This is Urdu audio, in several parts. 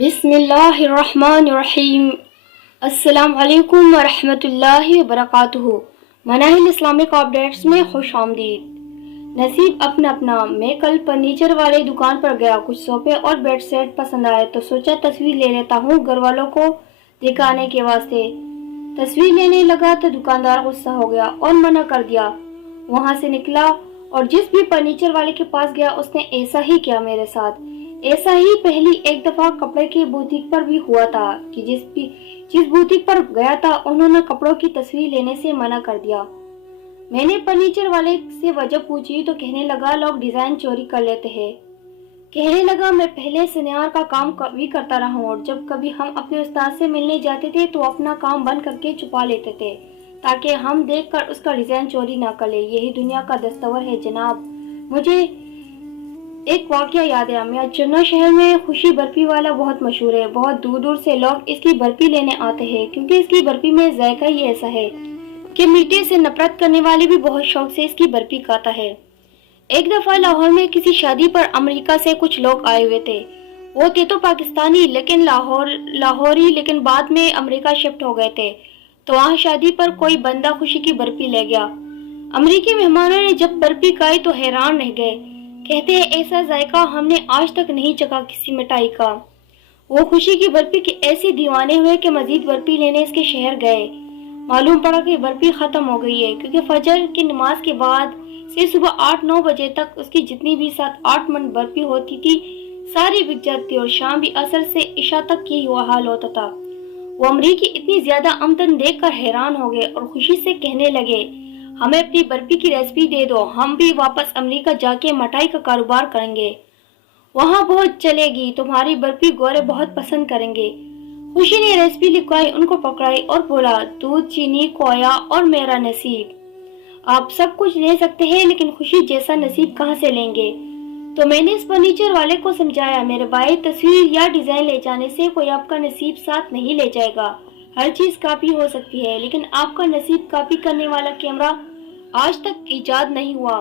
بسم اللہ الرحمن الرحیم۔ السلام علیکم ورحمۃ اللہ وبرکاتہ۔ مناہل اسلامک اپڈیٹس میں خوش آمدید۔ نصیب اپنا اپنا۔ میں کل فرنیچر والے دکان پر گیا، کچھ صوفے اور بیڈ سیٹ پسند آئے تو سوچا تصویر لے لیتا ہوں گھر والوں کو دکھانے کے واسطے۔ تصویر لینے لگا تو دکاندار غصہ ہو گیا اور منع کر دیا۔ وہاں سے نکلا اور جس بھی فرنیچر والے کے پاس گیا اس نے ایسا ہی کیا میرے ساتھ۔ ایسا ہی پہلی ایک دفعہ کپڑے کی بوتیک پر بھی ہوا تھا کہ جس بوتیک پر گیا تھا انہوں نے کپڑوں کی تصویر لینے سے منع کر دیا۔ میں نے فرنیچر والے سے وجہ پوچھی تو کہنے لگا لوگ ڈیزائن چوری کر لیتے ہیں۔ کہنے لگا میں پہلے سنیار کا کام بھی کرتا رہا ہوں اور جب کبھی ہم اپنے استاد سے ملنے جاتے تھے تو اپنا کام بند کر کے چھپا لیتے تھے تاکہ ہم دیکھ کر اس کا ڈیزائن چوری نہ کر لیں۔ یہی دنیا کا دستور ہے جناب۔ مجھے ایک واقعہ یاد ہے، میاں چننا شہر میں خوشی برفی والا بہت مشہور ہے۔ بہت دور دور سے لوگ اس کی برفی لینے آتے ہیں کیونکہ اس کی برفی میں ذائقہ ہی ایسا ہے کہ میٹھے سے نفرت کرنے والی بھی بہت شوق سے اس کی برفی کھاتا ہے۔ ایک دفعہ لاہور میں کسی شادی پر امریکہ سے کچھ لوگ آئے ہوئے تھے۔ وہ تھے تو پاکستانی لیکن لاہوری، لیکن بعد میں امریکہ شفٹ ہو گئے تھے تو وہاں شادی پر کوئی بندہ خوشی کی برفی لے گیا۔ امریکی مہمانوں نے جب برفی کھائی تو حیران رہ گئے، کہتے ہیں ایسا ذائقہ ہم نے آج تک نہیں چکھا کسی مٹھائی کا۔ وہ خوشی کی برفی کے ایسے دیوانے ہوئے کہ مزید برفی لینے اس کے شہر گئے۔ معلوم پڑا کہ برفی ختم ہو گئی ہے کیونکہ فجر کی نماز کے بعد سے صبح 8-9 بجے تک اس کی جتنی بھی 7-8 من برفی ہوتی تھی ساری بک جاتی اور شام بھی عصر سے عشاء تک یہی حال ہوتا تھا۔ وہ امریکی اتنی زیادہ آمدن دیکھ کر حیران ہو گئے اور خوشی سے کہنے لگے ہمیں اپنی برفی کی ریسپی دے دو، ہم بھی واپس امریکہ جا کے مٹھائی کا کاروبار کریں گے، وہاں بہت چلے گی، تمہاری برفی گورے بہت پسند کریں گے۔ خوشی نے ریسپی لکھوائی، ان کو پکڑائی اور بولا دودھ، چینی، کھویا اور میرا نصیب۔ آپ سب کچھ لے سکتے ہیں لیکن خوشی جیسا نصیب کہاں سے لیں گے؟ تو میں نے اس فرنیچر والے کو سمجھایا میرے بھائی، تصویر یا ڈیزائن لے جانے سے کوئی آپ کا نصیب ساتھ نہیں لے جائے گا۔ ہر چیز کاپی ہو سکتی ہے لیکن آپ کا نصیب کاپی کرنے والا کیمرہ آج تک ایجاد نہیں ہوا۔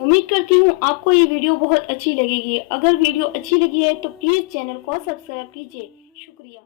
امید کرتی ہوں آپ کو یہ ویڈیو بہت اچھی لگے گی۔ اگر ویڈیو اچھی لگی ہے تو پلیز چینل کو سبسکرائب کیجیے۔ شکریہ۔